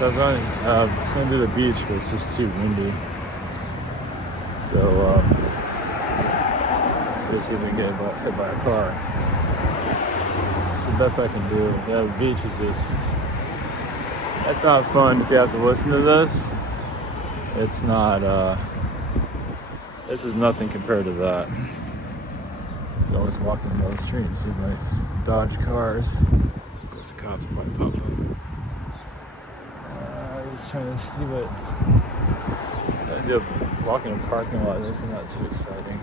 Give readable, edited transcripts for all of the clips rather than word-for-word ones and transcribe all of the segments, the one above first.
So I was going to do the beach, but it's just too windy. So we'll see if we can get hit by a car. It's the best I can do. Yeah, the beach is just, that's not fun if you have to listen to this. It's not, this is nothing compared to that. You always walking down the street, see my Dodge cars. Of course, the cops will probably pop up. I'm just trying to see what. The idea of walking a parking lot isn't that too exciting.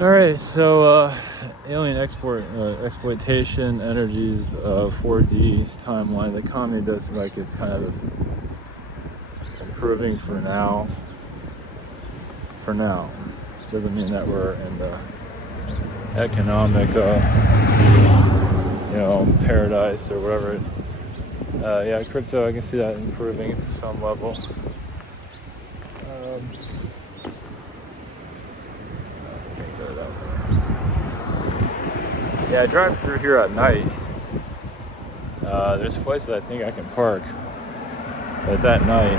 Alright, so alien exploitation energies 4D timeline. The economy does seem like it's kind of improving for now. For now. Doesn't mean that we're in the economic paradise or whatever. Yeah, crypto, I can see that improving to some level. Yeah, I drive through here at night. There's places I think I can park, but it's at night.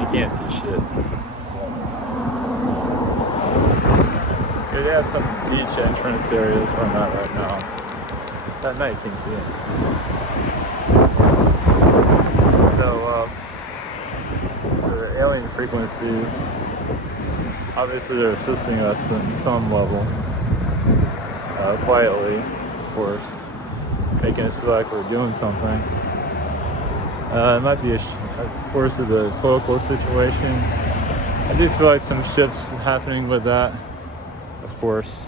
You can't see shit. Here they have some beach entrance areas where I'm at right now. At night you can see it. So, the alien frequencies, obviously they're assisting us in some level. Quietly, of course, making us feel like we're doing something. It might be, of course, is a political situation. I do feel like some shifts happening with that. Of course,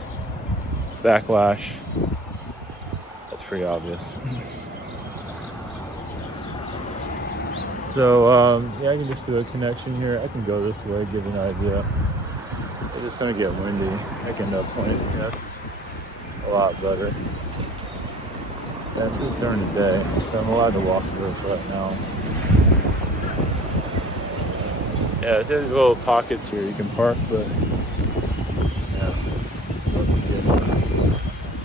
backlash. That's pretty obvious. So, yeah, I can just do a connection here. I can go this way, give you an idea. It's just gonna get windy. I can point. Yes. A lot better. Yeah, it's just during the day, so I'm allowed to walk through it right now. Yeah, there's little pockets here you can park, but yeah,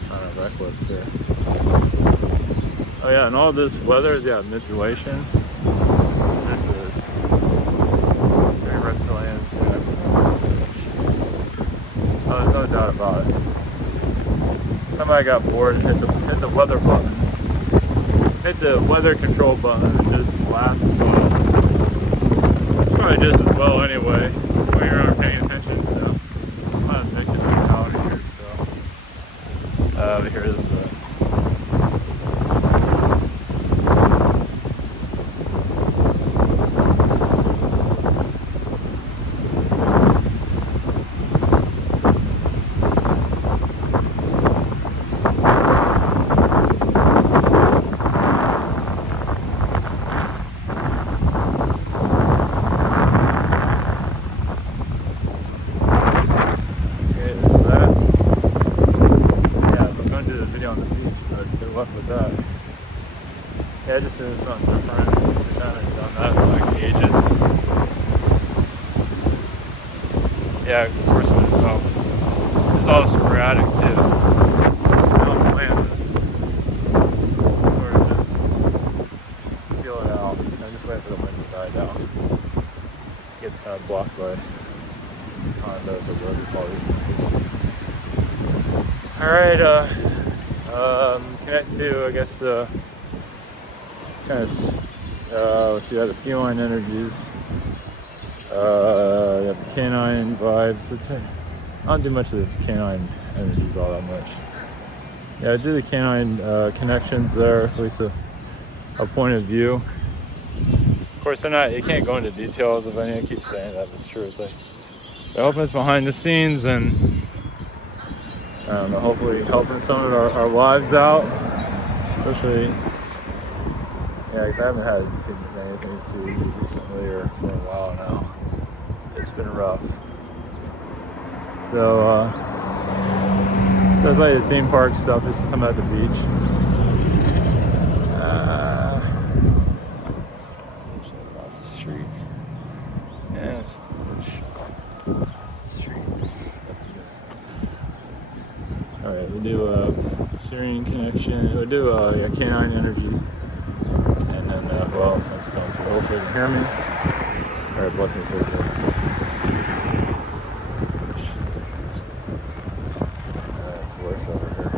kind of reckless here. Oh yeah, and all this weather is manipulation. This is very reptilian. Oh, there's no doubt about it. Somebody got bored and hit the weather button. Hit the weather control button and just blasted someone. It's probably just as well anyway when you're not paying attention. So I'm not a victim of reality here. So over here is yeah, just doing something different. I haven't done that in like ages. Yeah, of course, it's all sporadic too. I don't plan this. Sort of just feel it out. I just wait for the wind to die down. It gets kind of blocked by condos or whatever you call these things. Alright, connect to, I guess, the kind of, let's see, the feline energies, the canine vibes. I don't do much of the canine energies all that much. Yeah, I do the canine connections there, at least a point of view. Of course, you can't go into details of any. I keep saying that, but it's true. It's like, they're helping us behind the scenes and, I don't know, hopefully helping some of our lives out, especially, yeah, because I haven't had too many things too easy recently or for a while now. It's been rough. So it's like the theme park stuff, just come at the beach. Across the street. Yeah, it's street. That's what it is. Alright, we'll do a Sirian connection. We'll do canine energies. And then who else wants to come through? Hopefully you can hear me. Alright, blessings over there. It's worse over here.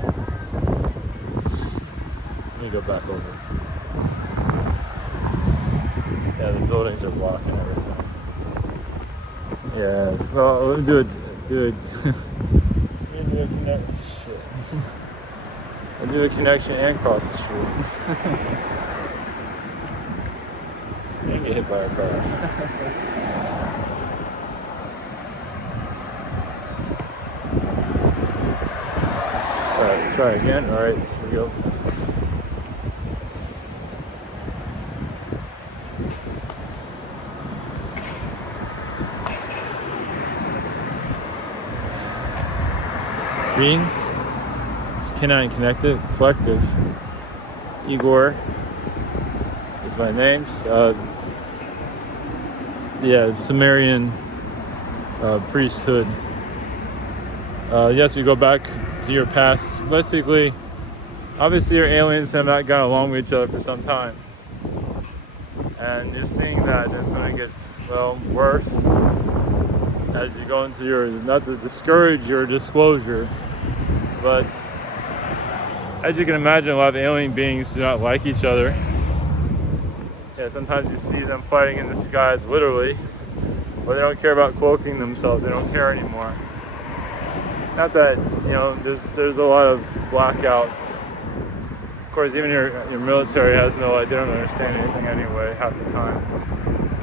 Let me go back over. Yeah, the buildings are blocking everything. Yes, well, let me do it. Let me do a connection. Shit. I'll do a connection and cross the street. And get hit by a car. Alright, let's try again. Alright, here we go. Blessings. Beans, Canine Connected Collective. Igor is my name. Sumerian priesthood. Yes, we go back to your past. Basically, obviously, your aliens have not gotten along with each other for some time, and you're seeing that it's going to get worse as you go into your, not to discourage your disclosure. But as you can imagine, a lot of alien beings do not like each other. Yeah, sometimes you see them fighting in the skies, literally, but they don't care about cloaking themselves. They don't care anymore. Not that, there's a lot of blackouts. Of course, even your military has no idea. They don't understand anything anyway, half the time.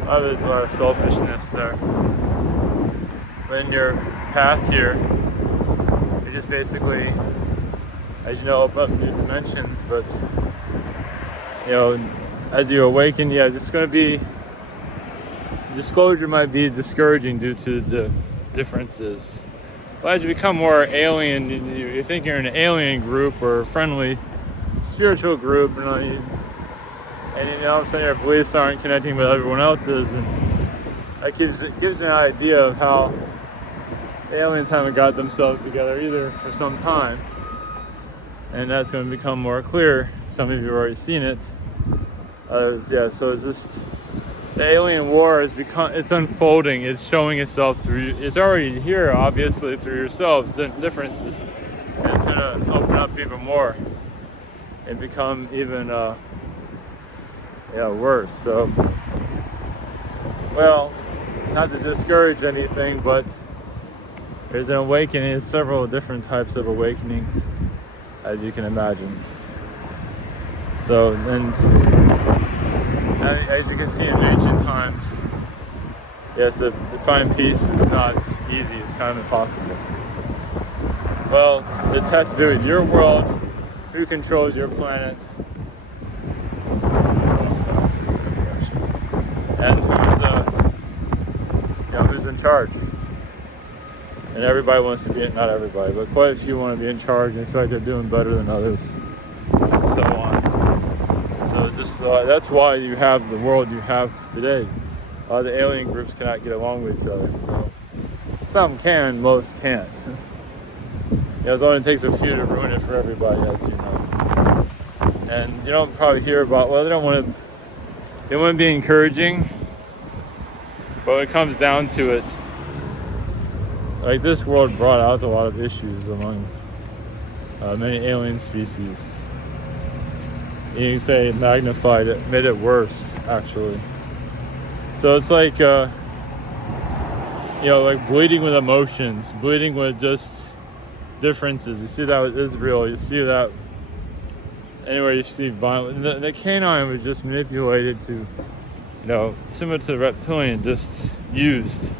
There's a lot of selfishness there. But in your path here, just basically, as you know, open up new dimensions, but as you awaken, it's going to be, disclosure might be discouraging due to the differences. But as you become more alien, you think you're in an alien group or a friendly spiritual group, and all of a sudden your beliefs aren't connecting with everyone else's, and that gives you an idea of how the aliens haven't got themselves together either for some time, and that's going to become more clear. Some of you have already seen it. Others, so it's just the alien war it's unfolding. It's showing itself through. It's already here, obviously, through yourselves. The differences, and it's going to open up even more and become even worse. So, not to discourage anything, but there's an awakening. There's several different types of awakenings, as you can imagine. So, and as you can see in ancient times, yes, to find peace is not easy. It's kind of impossible. Well, it has to do with your world, who controls your planet, and who's in charge. And everybody wants to be, not everybody, but quite a few want to be in charge and feel like they're doing better than others, and so on. So it's just, that's why you have the world you have today. The alien groups cannot get along with each other. So some can, most can't. It only takes a few to ruin it for everybody, as you know. And you don't probably hear about, they want to be encouraging, but when it comes down to it, like this world brought out a lot of issues among many alien species. You can say it magnified it, made it worse, actually. So it's like, like bleeding with emotions, bleeding with just differences. You see that with Israel, you see that anywhere you see violence. The canine was just manipulated to, similar to the reptilian, just used.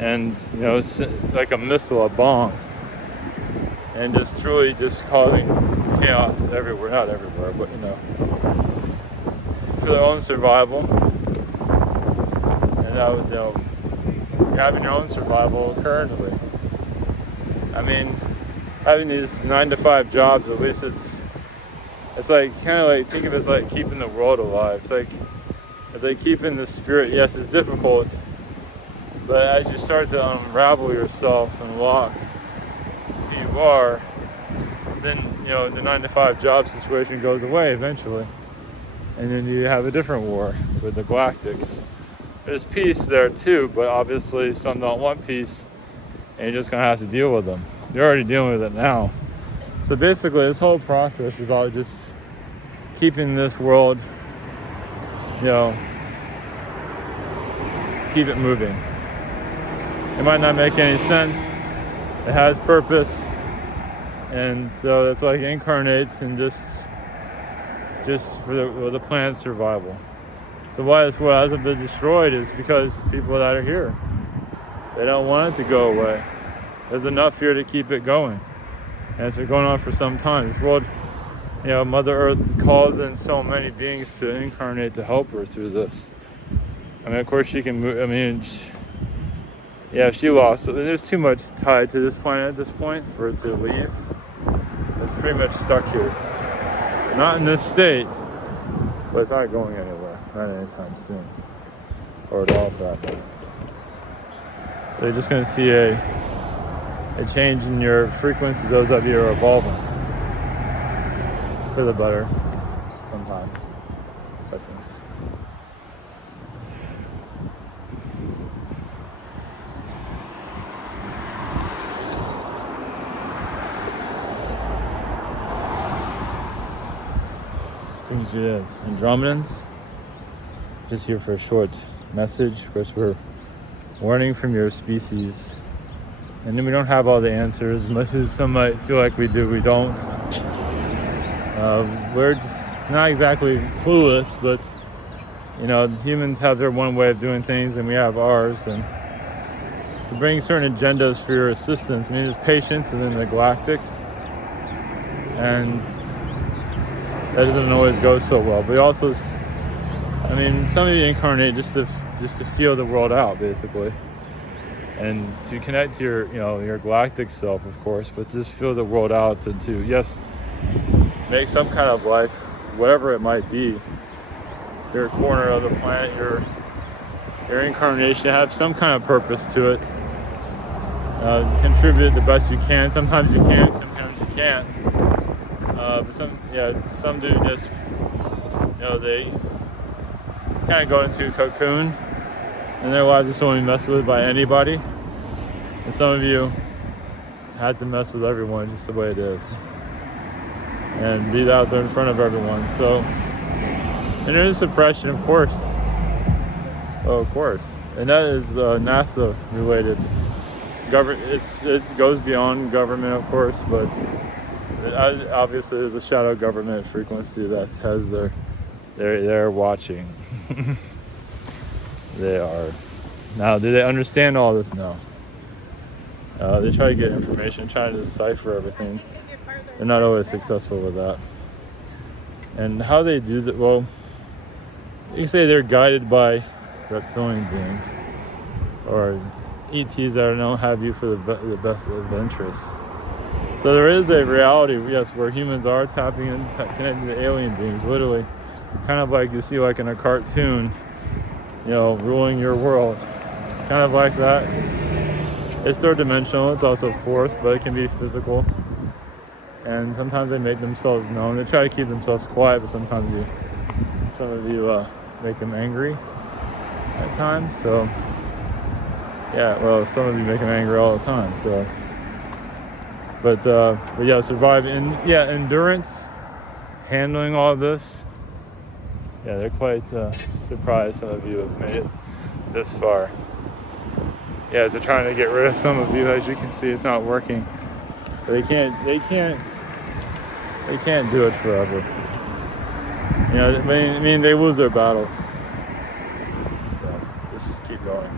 And, it's like a missile, a bomb. And just truly just causing chaos everywhere. Not everywhere, but, for their own survival. And that would, having your own survival currently. I mean, having these 9-to-5 jobs, at least it's like, kind of like, think of it as like keeping the world alive. It's like keeping the spirit. Yes, it's difficult. But as you start to unravel yourself and walk who you are, then, the 9-to-5 job situation goes away eventually. and then you have a different war with the galactics. There's peace there too, but obviously some don't want peace, and you're just gonna have to deal with them. You're already dealing with it now. So basically, this whole process is about just keeping this world, keep it moving. It might not make any sense. It has purpose, and so that's why it incarnates, and just for the planet's survival. So why this world hasn't been destroyed is because people that are here, they don't want it to go away. There's enough here to keep it going, and it's been going on for some time. This world, Mother Earth calls in so many beings to incarnate to help her through this. I mean, of course she can move. I mean, she lost. So there's too much tied to this planet at this point for it to leave. It's pretty much stuck here. Not in this state, but it's not going anywhere. Not anytime soon. Or at all, for that matter. So you're just going to see a change in your frequency. Those of you are evolving for the better sometimes. Blessings. Things we have. Andromedans, just here for a short message. Of course, we're warning from your species, and then we don't have all the answers. As much as some might feel like we do, we don't. We're just not exactly clueless, but humans have their one way of doing things, and we have ours. And to bring certain agendas for your assistance, I mean, there's patience within the galactics, and that doesn't always go so well. But also, some of you incarnate just to feel the world out, basically, and to connect to your galactic self, of course, but just feel the world out to yes, make some kind of life, whatever it might be. Your corner of the planet, your incarnation, have some kind of purpose to it. Contribute the best you can. Sometimes you can, sometimes you can't. But some do just, they kind of go into a cocoon, and their lives just only messed with by anybody. And some of you had to mess with everyone, just the way it is, and be out there in front of everyone. So, and there is suppression, of course. Oh, of course, and that is NASA related. It goes beyond government, of course, but obviously there's a shadow government frequency that has they're watching. They are. Now, do they understand all this? No. They try to get information, try to decipher everything. They're not always successful with that. And how they do that, well, you say they're guided by reptilian beings or ETs that don't have you for the best of interests. So there is a reality, yes, where humans are tapping in, connecting to alien beings, literally, kind of like you see like in a cartoon, ruling your world. Kind of like that. It's third dimensional, it's also fourth, but it can be physical. And sometimes they make themselves known. They try to keep themselves quiet, but sometimes some of you make them angry at times. So, some of you make them angry all the time. So, but survive endurance, handling all of this. Yeah, they're quite surprised some of you have made it this far. Yeah, so trying to get rid of some of you. As you can see, it's not working. But they can't do it forever. They lose their battles. So just keep going.